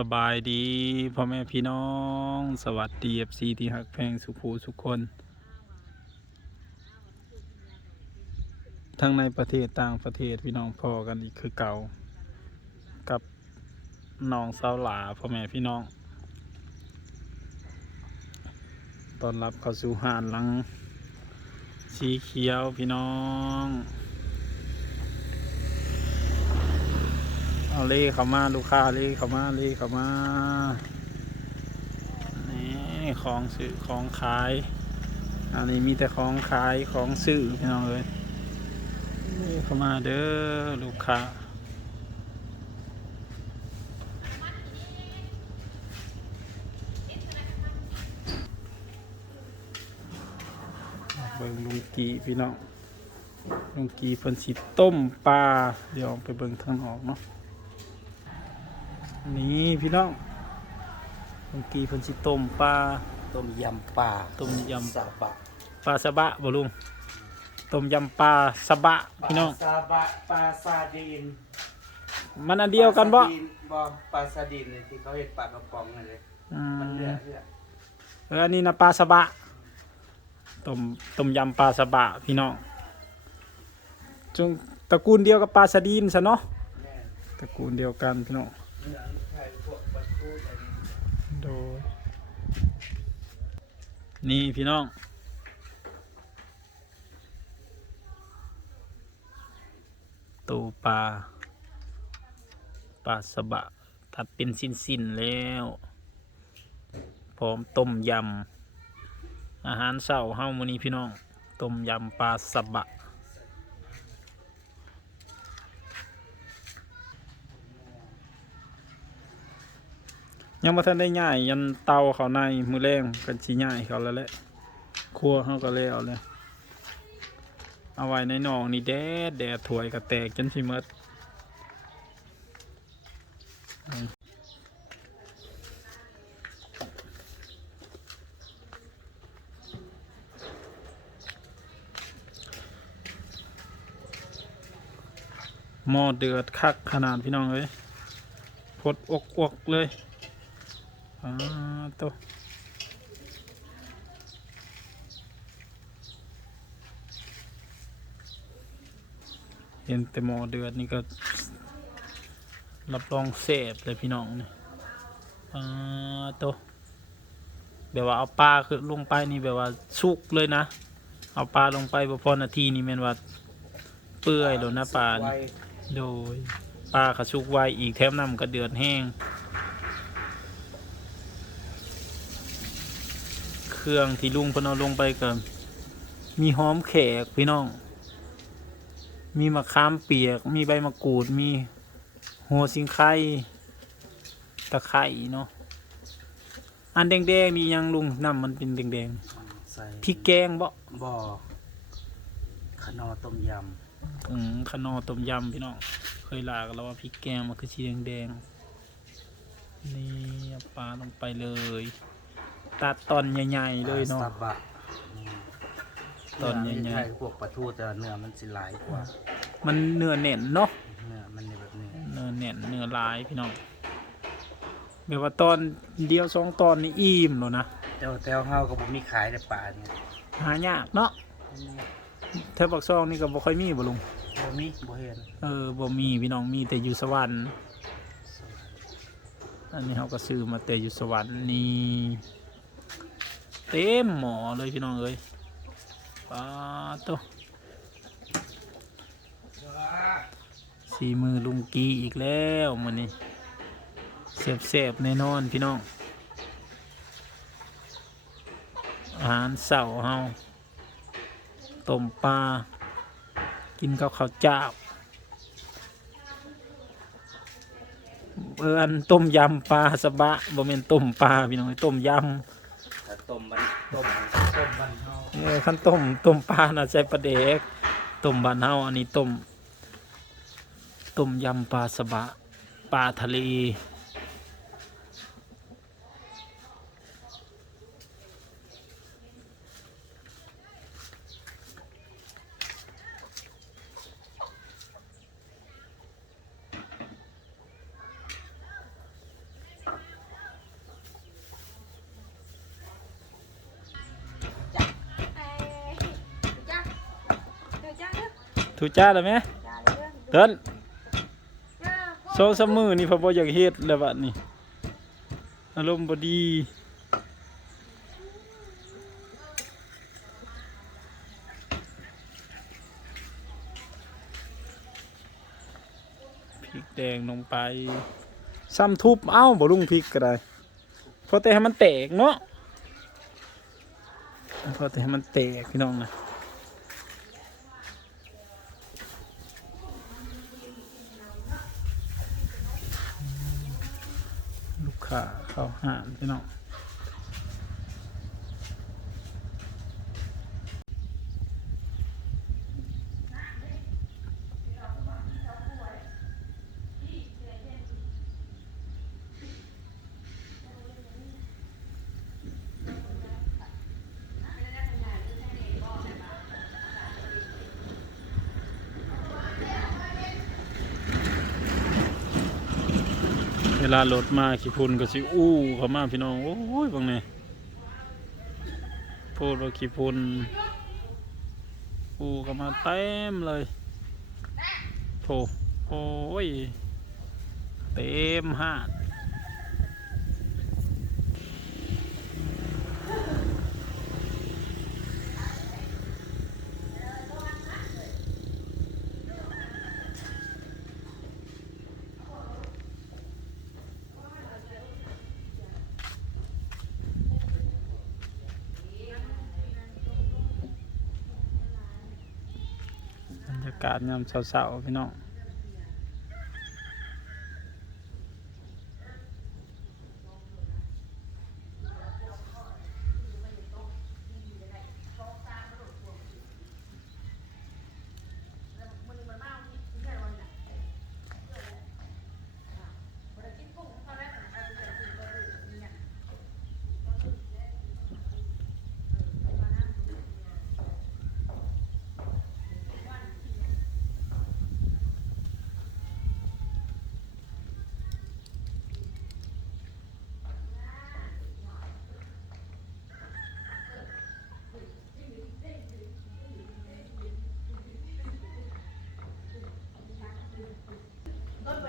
สบายดีพ่อแม่พี่น้อง สวัสดีเอฟซีที่หักแพงสุขูสุขคน ทั้งในประเทศต่างประเทศพี่น้องพอกันอีกคือเก่า กับน้องสาวหลาพ่อแม่พี่น้อง ตอนรับเข้าสู่หานหลัง สีเขียวพี่น้อง เอาเล่เข้ามาลูกค้าเล่เข้ามาเล่เข้ามานี่ของซื้อของขาย อันนี้มีแต่ของขายของซื้อพี่น้องเลยเล่เข้ามาเด้อลูกค้าเบิ่งลุงกีพี่น้องลุงกีเพิ่นสิต้มปลาเดี๋ยวไปเบิ่งทางออกเนาะ นี่พี่น้องลุงกีเพิ่นสิต้มปลา ต้มยำปลาต้มยำ ซาบะปลาสะบะบ่ลุงต้มยำปลาสะบะพี่น้องปลาซาบะปลาซาดีนมันอันเดียวกันบ่ปลาซาดีบ่ปลาซาดีนเนี่ยที่เขาเห็ดปลากระป๋องนั่นเลยอืมันเลือมดเลือดเอออันนี้นะปลาสะบะต้มต้มยำปลาสะบะพี่น้องจงตระกูลเดียวกับปลาสะดีนซะเนาะแม่นตระกูลเดียวกันพี่น้อง เนื้อไข่พวกปลาทูนนี้โดยนี่พี่น้อง ตูปลาปลาสบะ ตัดเป็นสิ้นๆแล้ว พร้อมต้มยำ อาหารเช้าเฮ้ามื้อนี้พี่น้อง ต้มยำปลาสบะ ยังบ่ทันได้ง่ายยันเตาเขาในมือแรงกันสิง่ายเขาแล้วแหละครัวเขาก็แล้วเลยเอาไว้ในหนองนี่แดดแดดถวยก็แตกจนสิหมดหม้อเดือดคักขนาดพี่น้องเอ้ยพดอกอกๆเลย อ่าตัวเห็นแต่หมอเดือดนี่ก็ รับรองเสพเลยพี่น้องนี่อ่าตัวแบบว่าเอาปลาคือลงไปนี่แบบว่าสุกเลยนะ เอาปลาลงไปพอนาทีนี่แม่นว่าเปื่อยแล้วนะปลาไว้นี่โดยปลากระชุกไวอีกแถมน้ำก็เดือดแห้ง เค รื่อง ที่ลุงเพนเอาลงไปก็มีหอมแขกพี่น้อง มีมะขามเปียก มีใบมะกรูด มีหัวสิงไข่ตะไคร่เนาะ อันแดงๆนี่ยังลุงน้ำมันเป็นแดงใส่ๆพริกแกงบ่บ่อขนอต้มยอืมขนอต้มยำพี่น้อง เคยลากันแล้วว่าพริกแกงมันคือสีแดงๆนี่เอาปลาลงไปเลย ตัดตอนใหญ่ำๆเลยเนาะปลซาบะอืมตอนใหญ่ๆเไข่พวกปลาทูแต่เนื้อมันสิหลายกว่ามันเนื้อเน่นเนาะ เนื้อมันนี่แบบนี้เนื้อเน่นเนื้อลายพี่น้องแบบว่าตอนเดียวสองตอนนี่อิ่มแล้วนะแต่ว่าแต่ว่าเฮาก็บ่มีขายแต่ปลาเนี่ยหายากเนาะแถวปากซองนี่ก็บ่ค่อยมีบ่ลุงบ่มีบ่เห็นเออบ่มีพี่น้องมีแต่อยู่สวรรค์อันนี้เขาก็ซื้อมาแต่อยู่สวรรค์นี่ เต็มหมอเลยพี่น้องเอ้ยปลาตัวสีมือลุงกีอีกแล้วมันนี่เสบๆแน่นอนพี่น้อง อาหารเสาเฮาต้มปลา กินกับข้าวเจ้าเอออันต้มยำปลาสะบะบ่แม่นต้มปลาพี่น้องต้มยถ้าต้มมันต้มต้มบันเฮาำเออขั้นต้มต้มปลาน่ะใช้ปลาเด็กต้มบ้านเฮาอันนี้ต้มต้มยำปลาสะบะปลาทะเล สุจ้าได้ไหมเติ้นโซสมือนี่พอบ่อยากเฮ็ดแล้วบัดนี้อารมณ์บ่ดีพริกแดงลงไปซ้ำทุบเอ้าบ่ลุงพริกก็ได้เพราะแต่ให้มันแตกเนาะเพราะแต่ให้มันแตกพี่น้องนะ ลูกค้าเข้าหานพี่น้อง วลารถมาขี้พุ่นก็สิอู้เข้ามาพี่น้องโอ้ยบางเนี่ยพูดว่าขี้พุ่นอู้เข้ามาเต็มเลยโถโอ้ยเต็มหาดากาศยามเช้าๆพี่น้อง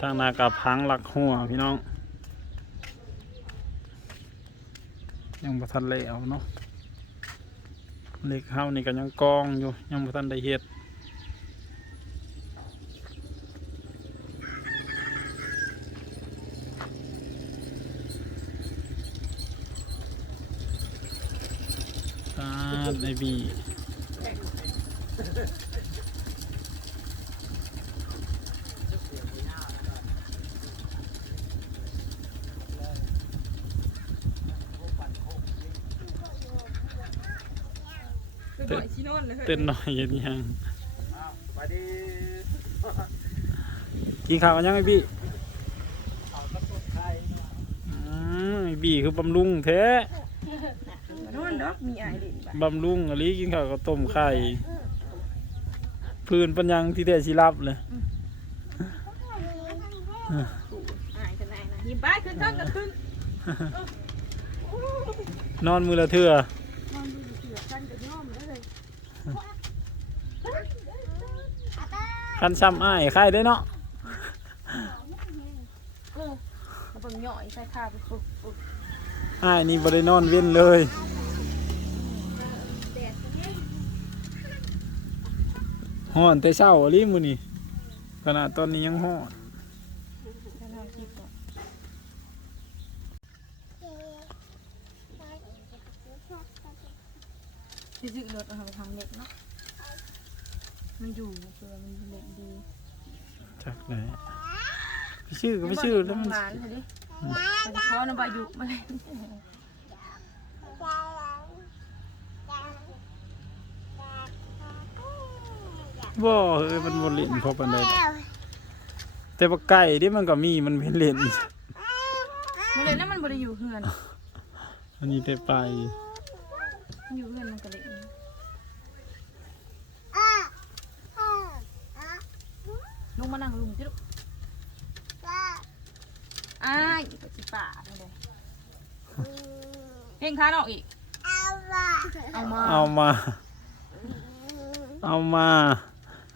ทางนากับพังหลักหัวพี่น้อง ยังบ่ทันเลยเอาเนาะเล็กเฮานี่ก็ยังกองอยู่ยังบ่ทันได้เฮ็ดตาไอบี เต้นเต้นหน่อยเห็นยังมาดีกินข้าวกันยังไอบีเขาตะกดไข่อืมไอบีคือบำรุงแท้โน่นดอกมีไอเด่นบ้าบำรุงอะไรกินข้าวกับต้มไข่ พื้นปัญญังที่แท้สิรับเลยไอกันไหนนะยิ้มไปขึ้นต้นก็ขึ้นนอนมือละเทื่อน อนดูเสือกันกับน้อมเลย คันซ้ำอ้ายไข่ได้เนาะเออมาเบิ่งย่อยใส่ข้าวไปฝึกฝึกอ้ายนี่บ่ได้นอนเว้นเลยแดดเย็นฮ้อนแต่เช้าอะลิมื้อนี้ขนาดตอนนี้ยังฮ้อน จะ ทำคลิปก่อนที่ซื้อรถเอาไปทำเน็ตเนาะมันอยู่เพื่อมันเน็ตดีจักเลยไปชื่อก็ไปชื่อแล้วมันร้านเลยดิไปขอน้ำบายุมาเลยบ่เอ้ยมันบ่เล่นพอปานใดดอกแต่ว่าไก่ที่มันก็มีมันเป็นเล่นมันเลยนั่นมันบริอยู่เฮือน อันนี้ได้ไปมันอยู่เฮือนมันก็เลยล งมานั่งลุงจิลูกอ้ายอีกสิป่าไม่ได้เพ่งค้านออกอีก เอามา เอามา เอามา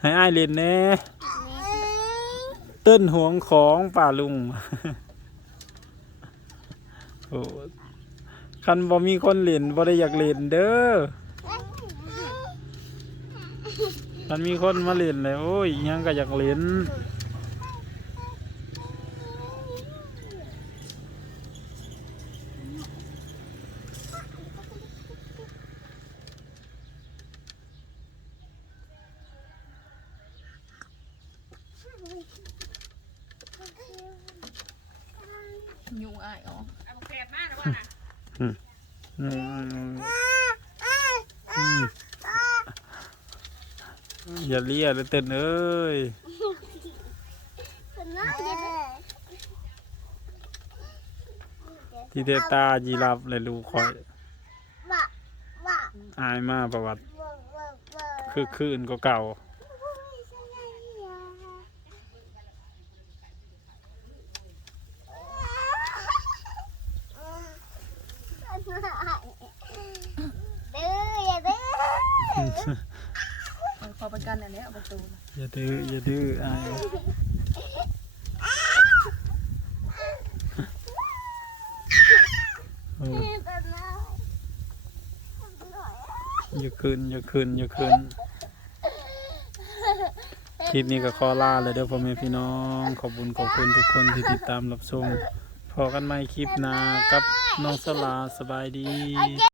ให้อ้ายเล่นแหน่เต้นห่วงของป่าลุงโอ้คันบ่มีคนเล่นบ่ได้อยากเล่นเด้อ คันมีคนมาเล่นเลยโอ้ยอิหยังก็อยากเล่นยุงอายอ๋ออืมอืม อย่าเลียเลยเต้นเอ้ยที่เทตายีรับเลยลูกคอย อายมากประวัติ คือคืนก็เก่า ดื้ออย่าดื้อ เออพอประกันอันเนี้ยเอาประตูนะ อย่าดื้ออย่าดื้ออายโอ้ย อย่าคืนอย่าคืนอย่าคืนคลิปนี้ก็ขอลาเลยเด้อพ่อแม่พี่น้อง ขอบคุณขอบคุณทุกคนที่ติดตามรับชมพอกันใหม่คลิปหน้ากับน้องสลาสบายดี